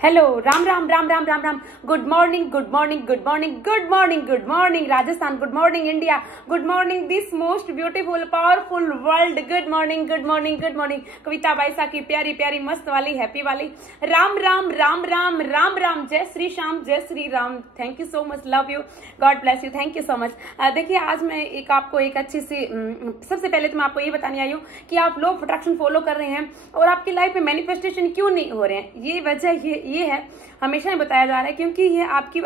Hello, Ram Ram Ram Ram Ram Ram. Good morning, good morning, good morning, good morning, good morning Rajasthan, good morning India, good morning this most beautiful powerful world. Good morning, good morning, good morning. Kavita Baisa की प्यारी प्यारी मस्त वाली happy वाली राम राम राम राम राम राम। जय श्री श्याम, जय Shri Ram. Thank you so much, love you, God bless you, thank you so much. देखिए आज मैं आपको एक अच्छी सी सबसे पहले तो मैं आपको ये बताने आई हूँ कि आप लोग अट्रैक्शन फॉलो कर रहे हैं और आपकी लाइफ में मैनिफेस्टेशन क्यों नहीं हो रहे हैं। ये वजह ये है, हमेशा ही बताया जा रहा है, क्योंकि ये आपकी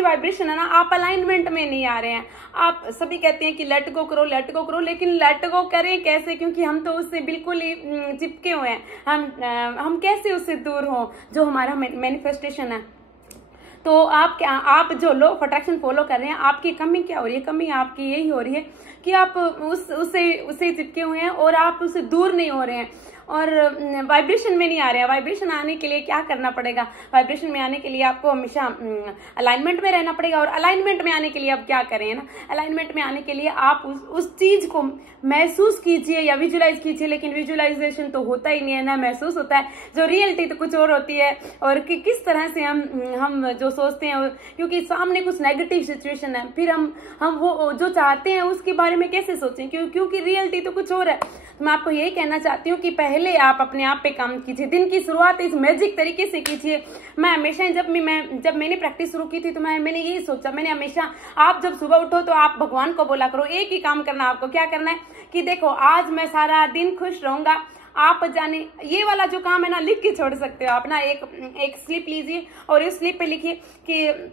वाइब्रेशन है ना, आप अलाइनमेंट में नहीं आ रहे हैं। आप सभी कहते हैं कि लेट गो करो, लेकिन लेट गो करें कैसे, क्योंकि हम तो उससे बिल्कुल ही चिपके हुए हैं। हम कैसे उससे दूर हो जो हमारा मैनिफेस्टेशन है। तो आप जो लॉ ऑफ अट्रैक्शन फॉलो कर रहे हैं, आपकी कमी क्या हो रही है? कमी आपकी यही हो रही है कि आप उससे चिपके हुए हैं और आप उससे दूर नहीं हो रहे हैं और वाइब्रेशन में नहीं आ रहे हैं। वाइब्रेशन आने के लिए क्या करना पड़ेगा? वाइब्रेशन में आने के लिए आपको हमेशा अलाइनमेंट में रहना पड़ेगा। और अलाइनमेंट में आने के लिए आप क्या करें ना, अलाइनमेंट में आने के लिए आप उस चीज को महसूस कीजिए या विजुलाइज कीजिए। लेकिन विजुलाइजेशन तो होता ही नहीं है ना, महसूस होता है। जो रियलिटी तो कुछ और होती है। और किस तरह से हम जो सोचते हैं, क्योंकि सामने कुछ नेगेटिव सिचुएशन है, फिर हम वो जो चाहते हैं उसके बारे में कैसे सोचें, क्योंकि रियलिटी तो कुछ और है। तो मैं आपको यही कहना चाहती हूँ कि पहले आप अपने आप पे काम कीजिए। दिन की शुरुआत इस मैजिक तरीके से कीजिए। मैं हमेशा जब मैंने प्रैक्टिस शुरू की थी तो मैंने यही सोचा, मैंने हमेशा, आप जब सुबह उठो तो आप भगवान को बोला करो, एक ही काम करना आपको, क्या करना है कि देखो आज मैं सारा दिन खुश रहूंगा। आप जाने ये वाला जो काम है ना, लिख के छोड़ सकते हो आप ना। एक स्लिप लीजिए और इस स्लिप पे लिखिए कि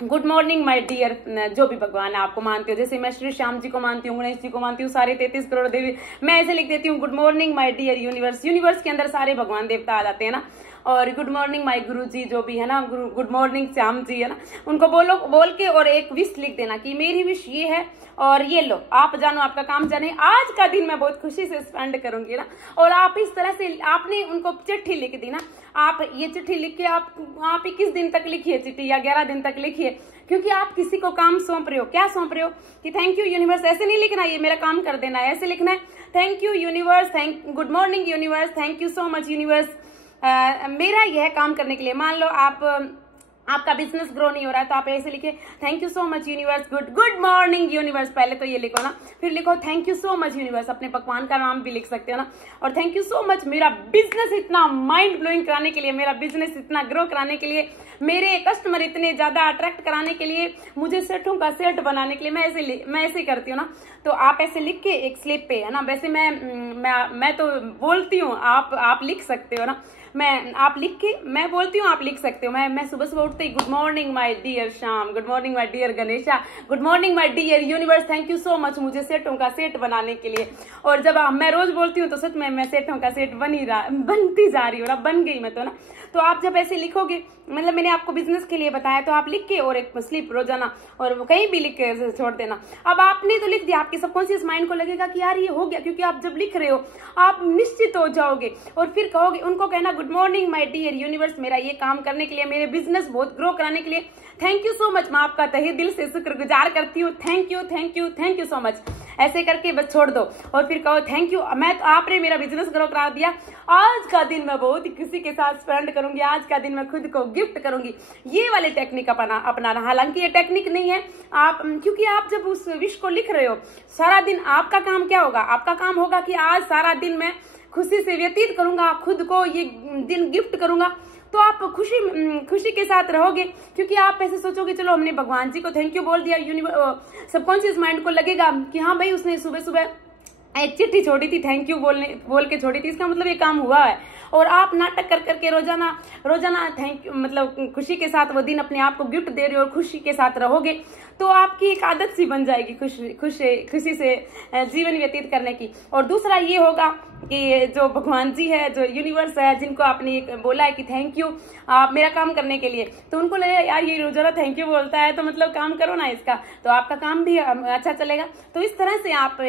गुड मॉर्निंग माय डियर, जो भी भगवान है आपको मानते हो, जैसे मैं श्री श्याम जी को मानती हूँ, गणेश जी को मानती हूँ, सारे 33 करोड़ देवी, मैं ऐसे लिख देती हूँ good morning my dear universe. Universe के अंदर सारे भगवान देवता आ जाते हैं ना। और गुड मॉर्निंग माय गुरु जी जो भी है ना, गुड मॉर्निंग श्याम जी है ना, उनको बोल के और एक विश लिख देना कि मेरी विश ये है और ये लो, आप जानो आपका काम जाने, आज का दिन मैं बहुत खुशी से स्पेंड करूंगी ना। और आप इस तरह से आपने उनको चिट्ठी लिख दी ना, आप ये चिट्ठी लिख के आप 21 दिन तक लिखिए चिट्ठी या 11 दिन तक लिखिए, क्योंकि आप किसी को काम सौंप रहे हो। क्या सौंप रहे हो कि थैंक यू यूनिवर्स, ऐसे नहीं लिखना ये मेरा काम कर देना है, ऐसे लिखना है thank you universe, good morning universe, thank you so much universe मेरा यह काम करने के लिए। मान लो आपका बिजनेस ग्रो नहीं हो रहा है तो आप ऐसे लिखे thank you so much universe, good morning universe, पहले तो ये लिखो ना, फिर लिखो thank you so much universe, अपने पकवान का नाम भी लिख सकते हो ना। और थैंक यू सो मच मेरा बिजनेस इतना माइंड ब्लोइंग कराने के लिए, मेरा बिजनेस इतना ग्रो कराने के लिए, मेरे कस्टमर इतने ज्यादा अट्रैक्ट कराने के लिए, मुझे सेठों का सेठ बनाने के लिए मैं ऐसे करती हूँ ना। तो आप ऐसे लिख के एक स्लिप पे है ना, वैसे मैं तो बोलती हूँ, आप लिख सकते हो ना, आप लिख के, मैं बोलती हूँ आप लिख सकते हो। मैं सुबह सुबह उठते ही good morning my dear Shyam, good morning my dear Ganesha, good morning my dear universe, thank you so much मुझे सेठों का सेठ बनाने के लिए। और जब मैं रोज बोलती हूँ तो सच में मैं सेठों का सेठ बनती जा रही हूँ ना, बन गई मैं तो ना। तो आप जब ऐसे लिखोगे, मतलब मैंने आपको बिजनेस के लिए बताया, तो आप लिख के और एक स्लिप रोजाना और कहीं भी लिख के छोड़ देना। अब आपने तो लिख दिया, आपके सबकॉन्शियस माइंड को लगेगा कि यार ये हो गया, क्योंकि आप जब लिख रहे हो आप निश्चित हो जाओगे और फिर कहोगे, उनको कहना good morning my dear universe, मेरा ये काम करने के लिए, मेरे बिजनेस बहुत ग्रो कराने के लिए थैंक यू सो मच, मैं आपका तहे दिल से शुक्रगुजार करती हूँ, thank you thank you thank you so much. ऐसे करके बस छोड़ दो और फिर कहो थैंक यू, आपने मेरा बिजनेस ग्रो करा दिया, आज का दिन मैं बहुत ही किसी के साथ स्पेंड करूंगी, आज का दिन मैं खुद को गिफ्ट करूंगी। ये वाले टेक्निक अपनाना। हालांकि ये टेक्निक नहीं है आप, क्योंकि आप जब उस विश को लिख रहे हो, सारा दिन आपका काम क्या होगा? आपका काम होगा कि आज सारा दिन मैं खुशी से व्यतीत करूंगा, खुद को ये दिन गिफ्ट करूंगा। तो आप खुशी के साथ रहोगे, क्योंकि आप ऐसे सोचोगे चलो हमने भगवान जी को थैंक यू बोल दिया। सबकॉन्शियस माइंड को लगेगा कि हाँ भाई उसने सुबह सुबह एक चिट्ठी छोड़ी थी, थैंक यू बोल के छोड़ी थी, इसका मतलब ये काम हुआ है। और आप नाटक कर करके रोजाना थैंक यू, मतलब खुशी के साथ वो दिन अपने आप को गिफ्ट दे रहे हो और खुशी के साथ रहोगे, तो आपकी एक आदत सी बन जाएगी खुशी से जीवन व्यतीत करने की। और दूसरा ये होगा कि जो भगवान जी है, जो यूनिवर्स है, जिनको आपने बोला है कि थैंक यू आप मेरा काम करने के लिए, तो उनको लगेगा यार ये रोजाना थैंक यू बोलता है, तो मतलब काम करो ना इसका, तो आपका काम भी अच्छा चलेगा। तो इस तरह से आप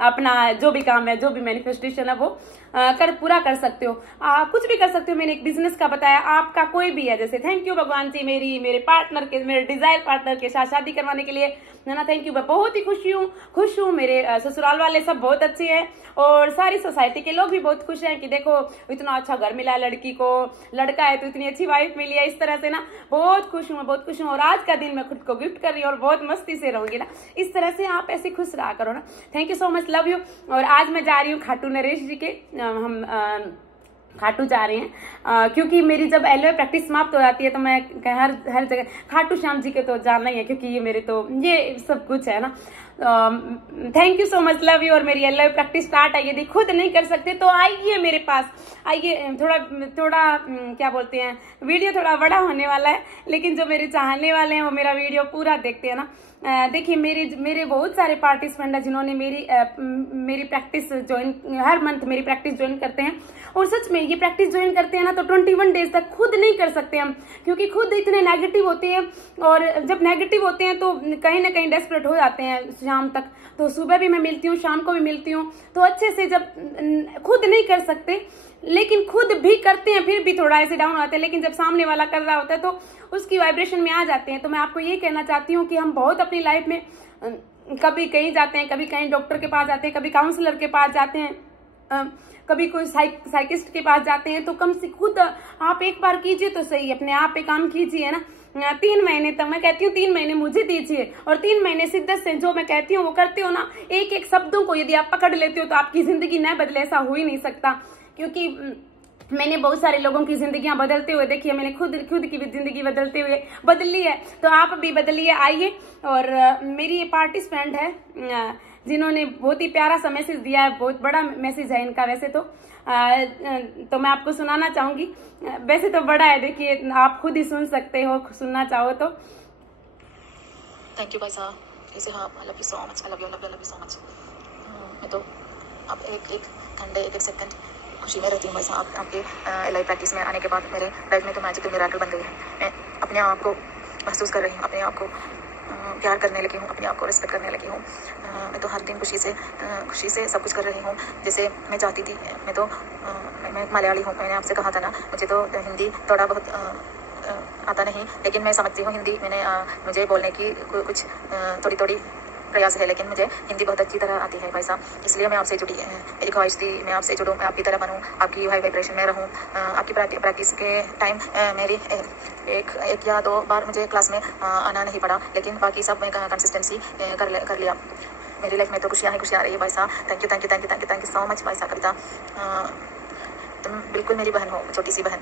अपना जो भी काम है, जो भी मैनिफेस्टेशन है, वो पूरा कर सकते हो। कुछ भी कर सकते हो। मैंने एक बिजनेस का बताया, आपका कोई भी है, जैसे थैंक यू भगवान जी मेरे पार्टनर के, मेरे डिजायर पार्टनर के साथ शादी करवाने के लिए, है ना। थैंक यू, मैं बहुत ही खुश हूँ। मेरे ससुराल वाले सब बहुत अच्छे हैं और सारी सोसाइटी के लोग भी बहुत खुश हैं कि देखो इतना अच्छा घर मिला है लड़की को, लड़का है तो इतनी अच्छी वाइफ मिली है। इस तरह से ना बहुत खुश हूँ, मैं बहुत खुश हूँ। और आज का दिन मैं खुद को गिफ्ट कर रही हूँ और बहुत मस्ती से रहूंगी ना। इस तरह से आप ऐसे खुश रहा करो ना। Thank you so much, love you. और आज मैं जा रही हूँ खाटू नरेश जी के, हम खाटू जा रहे हैं क्योंकि मेरी जब एलओए प्रैक्टिस समाप्त हो जाती है तो मैं हर जगह खाटू श्याम जी के तो जाना ही है, क्योंकि ये मेरे तो ये सब कुछ है ना। Thank you so much, love you. और मेरी एलओए प्रैक्टिस स्टार्ट है, यदि खुद नहीं कर सकते तो आइए मेरे पास, आइए। थोड़ा क्या बोलते हैं, वीडियो थोड़ा बड़ा होने वाला है, लेकिन जो मेरे चाहने वाले हैं वो मेरा वीडियो पूरा देखते हैं ना। देखिए मेरे बहुत सारे पार्टिसिपेंट हैं जिन्होंने मेरी प्रैक्टिस ज्वाइन, हर मंथ मेरी प्रैक्टिस ज्वाइन करते हैं। और सच में ये प्रैक्टिस ज्वाइन करते हैं ना तो 21 डेज तक खुद नहीं कर सकते हम, क्योंकि खुद इतने नेगेटिव होते हैं। और जब नेगेटिव होते हैं तो कहीं ना कहीं डेस्परेट हो जाते हैं शाम तक। तो सुबह भी मैं मिलती हूँ, शाम को भी मिलती हूँ। तो अच्छे से जब खुद नहीं कर सकते लेकिन खुद भी करते हैं, फिर भी थोड़ा ऐसे डाउन आते हैं, लेकिन जब सामने वाला कर रहा होता है तो उसकी वाइब्रेशन में आ जाते हैं। तो मैं आपको ये कहना चाहती हूँ कि हम बहुत अपनी लाइफ में कभी कहीं जाते हैं, कभी कहीं डॉक्टर के पास जाते हैं, कभी काउंसलर के पास जाते हैं, कभी कोई साइकिस्ट के पास जाते हैं। तो कम से खुद आप एक बार कीजिए तो सही, अपने आप पे काम कीजिए ना। 3 महीने तक, मैं कहती हूँ 3 महीने मुझे दीजिए और 3 महीने शिद्दत से जो मैं कहती हूँ वो करते हो ना। एक एक शब्दों को यदि आप पकड़ लेते हो तो आपकी जिंदगी न बदले, ऐसा हो ही नहीं सकता। क्योंकि मैंने बहुत सारे लोगों की जिंदगियां बदलते हुए देखी है, मैंने खुद की भी जिंदगी बदलते हुए बदली है, तो आप भी बदलिए, आइए। और मेरी ये पार्टिसिपेंट है जिन्होंने बहुत ही प्यारा सा मैसेज दिया है, बहुत बड़ा मैसेज है इनका वैसे तो मैं आपको सुनाना चाहूंगी। वैसे तो बड़ा है, देखिए आप खुद ही सुन सकते हो, सुनना चाहो तो। थैंक यू भाई साहब, कैसे हो आप? I love you so much, I love you so much. मैं तो अब एक घंटे एक सेकंड खुशी में रहती हूँ भाई साहब। आपके लाइव प्रैक्टिस में आने के बाद मेरे लाइफ में तो मैजिकल मिरेकल बन गई है। मैं अपने आप को महसूस कर रही हूँ, अपने आप को प्यार करने लगी हूँ, अपने आप को रिस्पेक्ट करने लगी हूँ। मैं तो हर दिन खुशी से सब कुछ कर रही हूँ जैसे मैं चाहती थी। मैं मलयाली हूँ, मैंने आपसे कहा था ना, मुझे तो हिंदी थोड़ा बहुत आता नहीं, लेकिन मैं समझती हूँ हिंदी। मुझे बोलने की कुछ थोड़ी प्रयास है, लेकिन मुझे हिंदी बहुत अच्छी तरह आती है भाई साहब। इसलिए मैं आपसे जुड़ी, मेरी ख्वाहिश थी मैं आपसे जुड़ूँ, मैं आपकी तरह बनूँ, आपकी हाई वाइब्रेशन में रहूँ। आपकी प्रैक्टिस के टाइम मेरी एक या 2 बार मुझे क्लास में आना नहीं पड़ा, लेकिन बाकी सब मैं कंसिस्टेंसी कर लिया। मेरी लाइफ में तो खुशियाँ आ रही है भाई साहब। थैंक यू सो मच भाई साहब। कविता, तुम बिल्कुल मेरी बहन हो, छोटी सी बहन।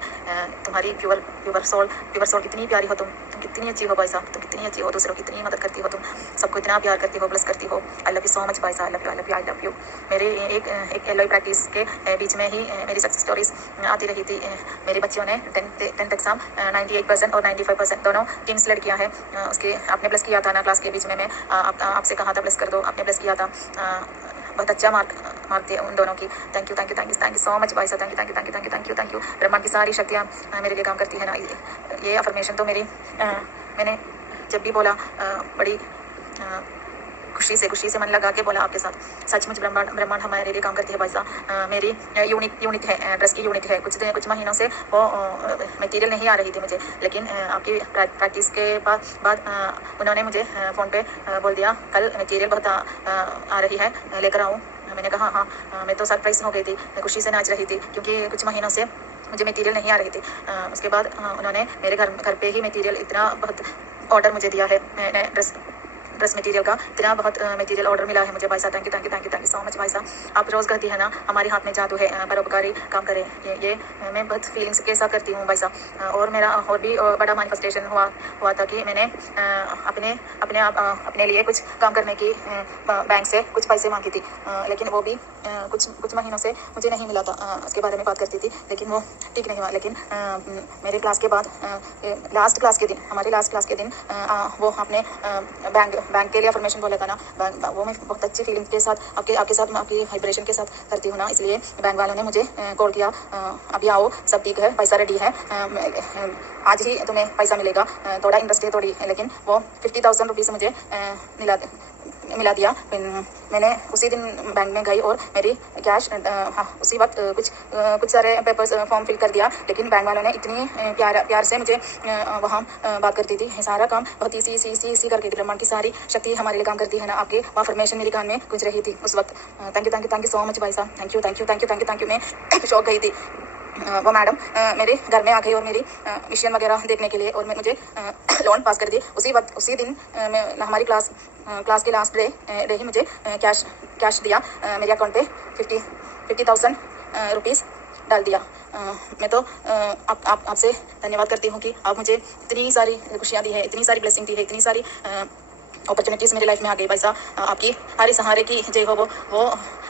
तुम्हारी प्योर सोल कितनी प्यारी हो, तुम कितनी अच्छी हो भाई साहब, तुम कितनी अच्छी हो, दूसरों की इतनी मदद करती हो, तुम सबको इतना प्यार करती हो, ब्लेस करती हो। I love you so much भाई साहब, आई लव यू। मेरे एक एलओए प्रैक्टिस के बीच में ही मेरी सक्सेस स्टोरीज आती रही थी। मेरे बच्चों ने 10th एग्जाम 98% और 95% दोनों टीम सेलेक्ट किया है। उसके आपने प्लस किया था ना क्लास के बीच में, मैं आपसे कहा था प्लस कर दो, आपने प्लस किया था। बहुत अच्छा मार्क थे उन दोनों की। थैंक यू सो मच भाई साहब। Thank you. ब्रह्मांड की सारी शक्तियाँ मेरे लिए काम करती है ना। ये अफर्मेशन तो मैंने जब भी बोला बड़ी खुशी से मन लगा के बोला आपके साथ। सचमुच ब्रह्मांड हमारे लिए काम करती है भाई साहब। मेरी यूनिट है, ड्रेस की यूनिट है। कुछ महीनों से वो मटेरियल नहीं आ रही थी मुझे, लेकिन आपकी प्रैक्टिस के बाद उन्होंने मुझे फ़ोन पे बोल दिया कल मटेरियल बहुत आ रही है, लेकर आऊँ। मैंने कहा हाँ। मैं तो सरप्राइज हो गई थी, मैं खुशी से नाच रही थी क्योंकि कुछ महीनों से मुझे मटेरियल नहीं आ रही थी। उसके बाद उन्होंने मेरे घर पे ही मटेरियल इतना बहुत ऑर्डर मुझे दिया है। मैंने ड्रेस मटेरियल का इतना बहुत मटेरियल ऑर्डर मिला है मुझे भाई साहब। थैंक यू सो मच भाई साहब। आप रोज़ कहती है ना हमारे हाथ में जादू है, परोपकारी काम करें। ये मैं बहुत फीलिंग्स के साथ करती हूँ भाई साहब। और मेरा और भी बड़ा मैनिफेस्टेशन हुआ था कि मैंने अपने लिए कुछ काम करने की बैंक से कुछ पैसे मांगी थी, लेकिन वो भी कुछ महीनों से मुझे नहीं मिला था। उसके बारे में बात करती थी, लेकिन वो ठीक नहीं हुआ। लेकिन मेरे क्लास के बाद हमारे लास्ट क्लास के दिन वो अपने बैंक के लिए अफर्मेशन बोला था ना, वो मैं बहुत अच्छी फीलिंग के साथ आपके साथ आपकी वाइब्रेशन के साथ करती हूँ ना। इसलिए बैंक वालों ने मुझे कॉल किया, अभी आओ, सब ठीक है, पैसा रेडी है, आज ही तुम्हें पैसा मिलेगा। थोड़ा इंटरेस्ट है थोड़ी, लेकिन वो 50,000 रुपीज़ मुझे मिला दिया। मैंने उसी दिन बैंक में गई और मेरी कैश उसी वक्त कुछ सारे पेपर्स फॉर्म फिल कर दिया, लेकिन बैंक वालों ने इतनी प्यार से मुझे वहाँ बात करती थी। सारा काम बहुत ईसी करके थी। ब्रह्मांड की सारी शक्ति हमारे लिए काम करती है ना। आपके वहाँ फॉर्मेशन मेरे कान में गुंज रही थी उस वक्त। थैंक यू सो मच भाई साहब, थैंक यू। मैं शौक गई थी। वो मैडम मेरे घर में आ गई और मेरी मिशन वगैरह देखने के लिए, और मुझे लोन पास कर दी उसी दिन। हमारी क्लास के लास्ट डे ही मुझे कैश दिया मेरे अकाउंट पे 50,000 रुपीज़ डाल दिया। मैं तो आपसे धन्यवाद करती हूँ कि आप मुझे इतनी सारी खुशियाँ दी है, इतनी सारी ब्लेसिंग दी है, इतनी सारी अपॉर्चुनिटीज़ मेरी लाइफ में आ गई। भाई साहब आपकी हर सहारे की जय हो।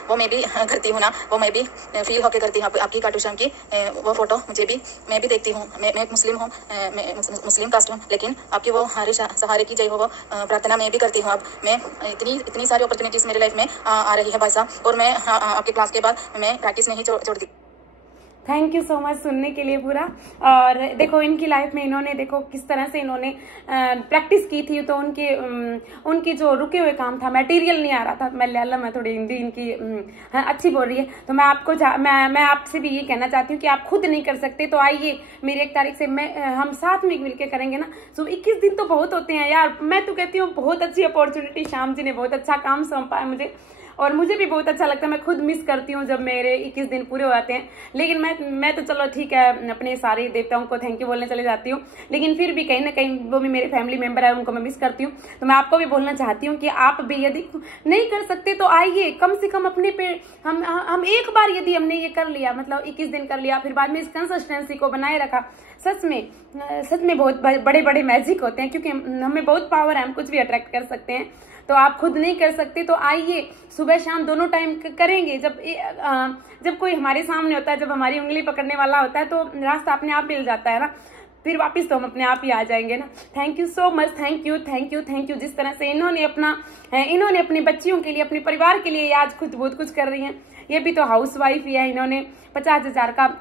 वो मैं भी करती हूँ ना, वो मैं भी फील होके करती हूँ। आपकी खाटू श्याम की वो फोटो मैं भी देखती हूँ। मैं मुस्लिम हूँ, मैं मुस्लिम कास्ट हूँ, लेकिन आपकी वो हर सहारे की जय हो वो प्रार्थना मैं भी करती हूँ। अब मैं इतनी सारी अपॉर्चुनिटीज़ मेरी लाइफ में आ रही है भाई साहब, और मैं आपके क्लास के बाद मैं प्रैक्टिस नहीं छोड़ दी। थैंक यू सो मच सुनने के लिए पूरा। और देखो इनकी लाइफ में इन्होंने देखो किस तरह से इन्होंने प्रैक्टिस की थी, तो उनकी जो रुके हुए काम था, मटेरियल नहीं आ रहा था। मैं थोड़ी हिंदी इनकी अच्छी बोल रही है, तो मैं आपसे भी ये कहना चाहती हूँ कि आप खुद नहीं कर सकते तो आइए मेरी 1 तारीख से हम साथ में मिलकर करेंगे ना। तो 21 दिन तो बहुत होते हैं यार। मैं तो कहती हूँ बहुत अच्छी अपॉर्चुनिटी, श्याम जी ने बहुत अच्छा काम सौंपा है मुझे, और मुझे भी बहुत अच्छा लगता है। मैं खुद मिस करती हूँ जब मेरे 21 दिन पूरे हो जाते हैं, लेकिन मैं तो चलो ठीक है अपने सारे देवताओं को थैंक यू बोलने चले जाती हूँ, लेकिन फिर भी कहीं ना कहीं वो भी मेरे फैमिली मेंबर है, उनको मैं मिस करती हूँ। तो मैं आपको भी बोलना चाहती हूँ कि आप भी यदि नहीं कर सकते तो आइए, कम से कम अपने पे हम एक बार यदि हमने ये कर लिया, मतलब 21 दिन कर लिया, फिर बाद में इस कंसिस्टेंसी को बनाए रखा, सच में बहुत बड़े मैजिक होते हैं, क्योंकि हमें बहुत पावर है, हम कुछ भी अट्रैक्ट कर सकते हैं। तो आप खुद नहीं कर सकते तो आइए, सुबह शाम दोनों टाइम करेंगे। जब कोई हमारे सामने होता है, जब हमारी उंगली पकड़ने वाला होता है, तो रास्ता अपने आप मिल जाता है ना, फिर वापस तो हम अपने आप ही आ जाएंगे ना। Thank you so much, thank you. जिस तरह से इन्होंने अपनी बच्चियों के लिए, अपने परिवार के लिए आज खुद बहुत कुछ कर रही हैं। ये भी तो हाउस वाइफ ही है। इन्होंने 50,000 का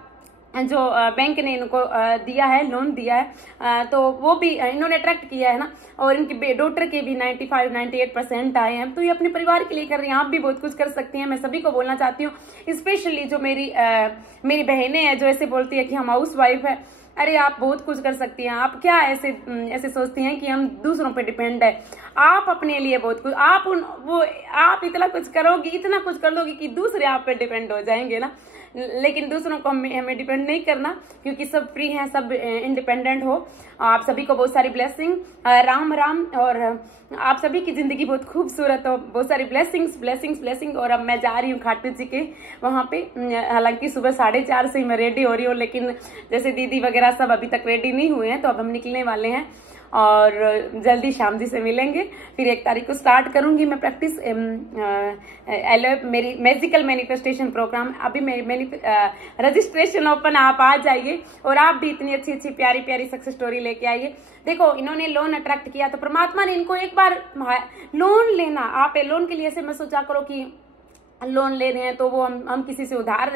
जो बैंक ने इनको दिया है, लोन दिया है, तो वो भी इन्होंने अट्रैक्ट किया है ना, और इनकी डॉटर के भी 95-98% आए हैं। तो ये अपने परिवार के लिए कर रही हैं। आप भी बहुत कुछ कर सकती हैं। मैं सभी को बोलना चाहती हूँ, स्पेशली जो मेरी बहनें हैं जो ऐसे बोलती है कि हम हाउस वाइफ है। अरे आप बहुत कुछ कर सकती हैं। आप क्या ऐसे सोचती हैं कि हम दूसरों पे डिपेंड है? आप अपने लिए बहुत कुछ, आप इतना कुछ करोगी, इतना कुछ कर लोगी कि दूसरे आप पे डिपेंड हो जाएंगे ना। लेकिन दूसरों को हमें डिपेंड नहीं करना, क्योंकि सब फ्री हैं, सब इंडिपेंडेंट हो। आप सभी को बहुत सारी ब्लेसिंग, राम। और आप सभी की जिंदगी बहुत खूबसूरत हो, बहुत सारी ब्लेसिंग्स। और अब मैं जा रही हूँ खाटू जी के वहाँ पे। हालांकि सुबह 4:30 से ही मैं रेडी हो रही हूँ, लेकिन जैसे दीदी वगैरह सब अभी तक रेडी नहीं हुए हैं, तो अब हम निकलने वाले हैं और जल्दी श्याम जी से मिलेंगे। फिर 1 तारीख को स्टार्ट करूंगी मैं प्रैक्टिस, मेरी मैजिकल मैनिफेस्टेशन प्रोग्राम। अभी रजिस्ट्रेशन ओपन, आप आ जाइए और आप भी इतनी अच्छी प्यारी सक्सेस स्टोरी लेके आइए। देखो इन्होंने लोन अट्रैक्ट किया, तो परमात्मा ने इनको एक बार लोन लेना, आप लोन के लिए ऐसे मत सोचा करो कि लोन ले रहे हैं तो वो हम किसी से उधार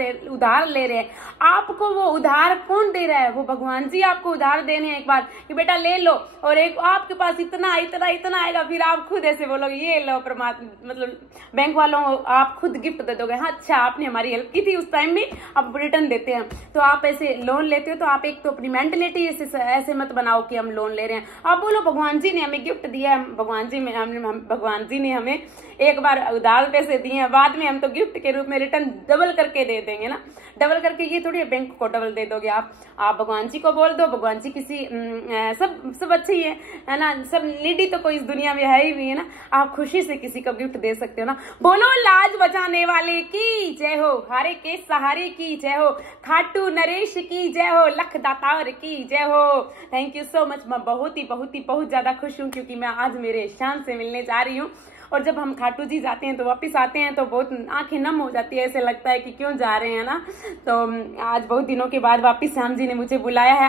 ले रहे हैं। आपको वो उधार कौन दे रहा है? वो भगवान जी आपको उधार दे रहे हैं एक बार कि बेटा ले लो, और एक आपके पास इतना आएगा, फिर आप खुद ऐसे बोलोगे ये लो परमात्मा, मतलब बैंक वालों आप खुद गिफ्ट दे दोगे। हाँ अच्छा आपने हमारी हेल्प की थी उस टाइम में, अब रिटर्न देते हैं। तो आप ऐसे लोन लेते हो तो आप एक तो अपनी मेंटलिटी ऐसे मत बनाओ कि हम लोन ले रहे हैं। आप बोलो भगवान जी ने हमें गिफ्ट दिया है, भगवान जी ने हमें एक बार उधार पैसे दिए हैं, बाद में हम तो गिफ्ट के रूप में रिटर्न डबल करके दे देंगे ना। डबल करके ये थोड़ी बैंक को डबल दे दोगे आप भगवान जी को बोल दो। भगवान जी किसी सब अच्छे ही है ना, सब नीडी तो कोई इस दुनिया में है ही नहीं है ना। आप खुशी से किसी को गिफ्ट दे सकते हो ना। बोलो लाज बचाने वाले की जय हो, हारे के सहारे की जय हो, खाटू नरेश की जय हो, लख दातार की जय हो। Thank you so much. मैं बहुत ज्यादा खुश हूँ, क्योंकि मैं आज मेरे शान से मिलने जा रही हूँ। और जब हम खाटू जी जाते हैं तो वापस आते हैं तो बहुत आंखें नम हो जाती है, ऐसे लगता है कि क्यों जा रहे हैं ना। तो आज बहुत दिनों के बाद वापस श्याम जी ने मुझे बुलाया है,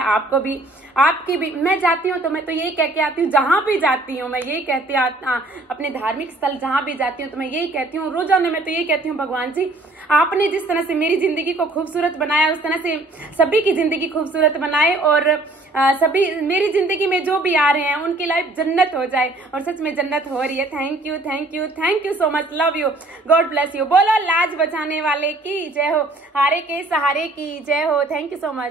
आपकी भी। मैं जाती हूँ तो मैं तो यही कह के आती हूँ, जहां भी जाती हूँ मैं यही कहती अपने धार्मिक स्थल जहां भी जाती हूँ तो मैं यही कहती हूँ, रोजाना मैं तो यही कहती हूँ, भगवान जी आपने जिस तरह से मेरी जिंदगी को खूबसूरत बनाया उस तरह से सभी की जिंदगी खूबसूरत बनाए, और सभी मेरी जिंदगी में जो भी आ रहे हैं उनकी लाइफ जन्नत हो जाए। और सच में जन्नत हो रही है। Thank thank you so much, love you, God bless you. बोलो लाज बचाने वाले की जय हो, हारे के सहारे की जय हो। Thank you so much.